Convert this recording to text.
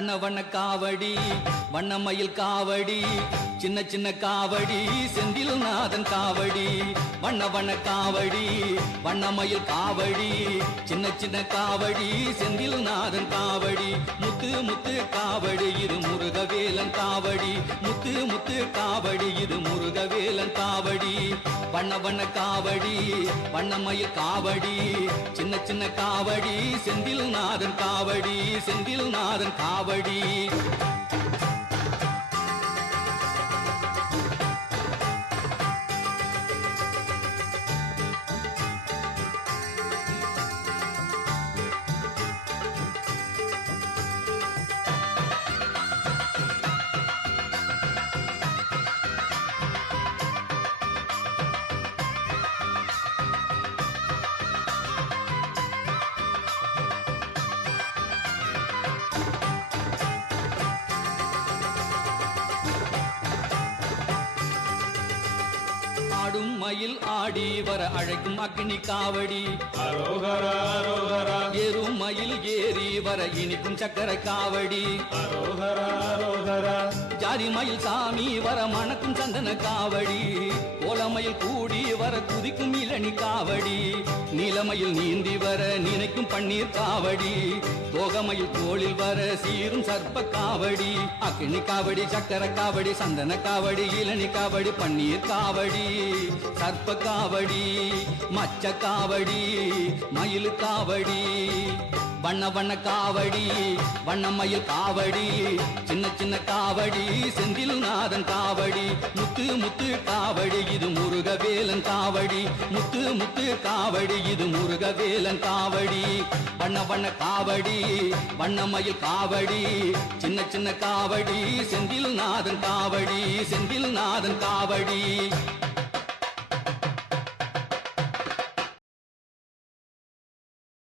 வண்ண வண்ண காவடி வண்ணமயில் காவடி சின்ன சின்ன காவடி செந்தில் நாதன் காவடி வண்ண வண்ண காவடி வண்ணமயில் காவடி சின்ன சின்ன காவடி செந்தில் நாதன் காவடி முத்து முத்து காவடி இது முருகவேலன் காவடி முத்து முத்து காவடி இது முருகவேலன் காவடி வண்ண வண்ண காவடி வண்ணமயில் காவடி சின்ன சின்ன காவடி செந்தில் நாதன் காவடி செந்தில் நாதன் காவடி ஆடும் மயில் ஆடி வர அழைக்கும் அக்னி காவடி அரோகரா அரோகரா ஏறும் மயில் ஏறி வர இனிக்கும் சக்கர காவடி அரோகரா அரோகரா ஜாதி மயில் சாமி வர மணக்கும் சந்தன காவடி கோலமயில் கூடி வர குதிக்கும் இளநி காவடி நீலமயில் நீந்தி வர நினைக்கும் பன்னீர் காவடி தோகமயில் தோளில் வர சீரும் சர்ப்ப காவடி அக்னி காவடி சக்கர காவடி சந்தன காவடி இளநி காவடி பன்னீர் காவடி சர்ப்ப காவடி மச்ச காவடி மயில் காவடி வண்ண வண்ண காவடி வண்ணமயில் காவடி சின்ன சின்ன காவடி செந்தில் நாதன் காவடி முத்து முத்து காவடி இது முருகவேலன் காவடி முத்து முத்து காவடி இது முருகவேலன் காவடி வண்ண வண்ண காவடி வண்ணமயில் காவடி சின்ன சின்ன காவடி செந்தில் நாதன் காவடி செந்தில் நாதன் காவடி